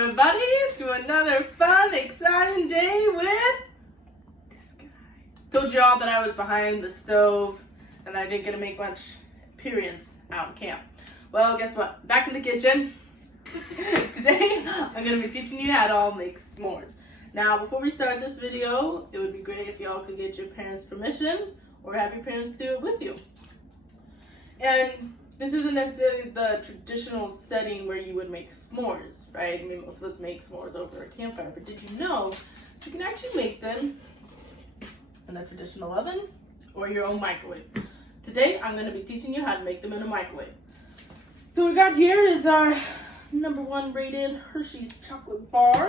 everybody, to another fun, exciting day with this guy. Told you all that I was behind the stove and I didn't get to make much appearance out in camp. Well, guess what? Back in the kitchen. Today, I'm going to be teaching you how to all make s'mores. Now, before we start this video, it would be great if y'all could get your parents' permission or have your parents do it with you. And this isn't necessarily the traditional setting where you would make s'mores, right? I mean, most of us make s'mores over a campfire, but did you know you can actually make them in a traditional oven or your own microwave? Today, I'm going to be teaching you how to make them in a microwave. So what we got here is our #1 rated Hershey's chocolate bar,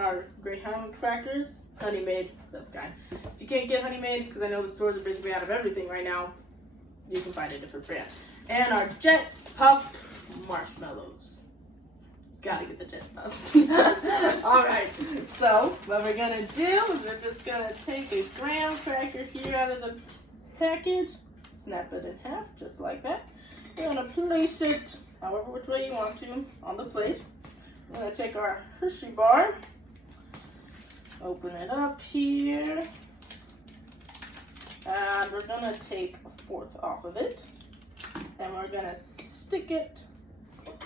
our Greyhound crackers, Honey Maid, best kind. If you can't get Honey Maid, because I know the stores are basically out of everything right now, you can find a different brand. And our Jet Puff marshmallows. Gotta get the Jet Puff. Alright, so what we're gonna do is we're just gonna take a graham cracker here out of the package, snap it in half, just like that. We're gonna place it however which way you want to on the plate. We're gonna take our Hershey bar, open it up here, and we're gonna take a fourth off of it. And we're gonna stick it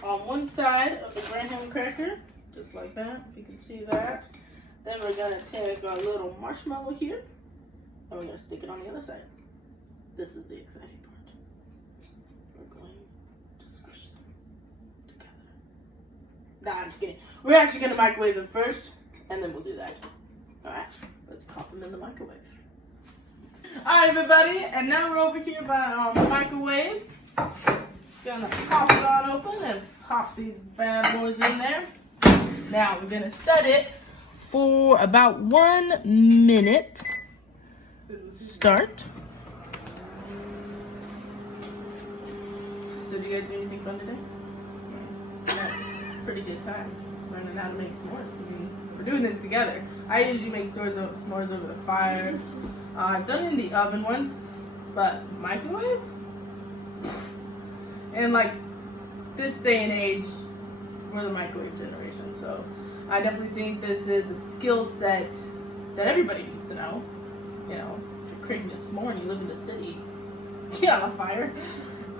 on one side of the graham cracker, just like that, if you can see that. Then we're gonna take our little marshmallow here, and we're gonna stick it on the other side. This is the exciting part. We're going to squish them together. Nah, I'm just kidding. We're actually gonna microwave them first, and then we'll do that. Alright, let's pop them in the microwave. Alright, everybody, and now we're over here by our microwave. Gonna pop it on open and pop these bad boys in there. Now we're gonna set it for about 1 minute. Start. So do you guys do anything fun today? Pretty good time learning how to make s'mores. I mean, we're doing this together. I usually make s'mores over the fire. I've done it in the oven once, but microwave? And like this day and age, we're the microwave generation, so I definitely think this is a skill set that everybody needs to know. You know, if you're craving a s'more and you live in the city, get on a fire.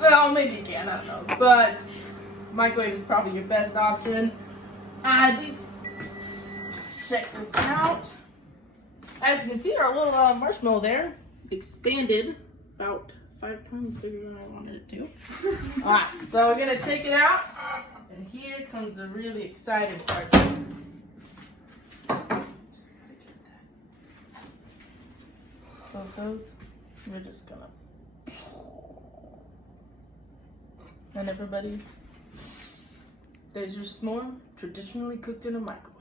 Well, maybe you can, I don't know. But microwave is probably your best option. And check this out. As you can see, our little marshmallow there expanded about 5 times bigger than I wanted it to. Alright, so we're going to take it out. And here comes the really exciting part. Both those, we're just going to... And everybody, there's your s'more, traditionally cooked in a microwave.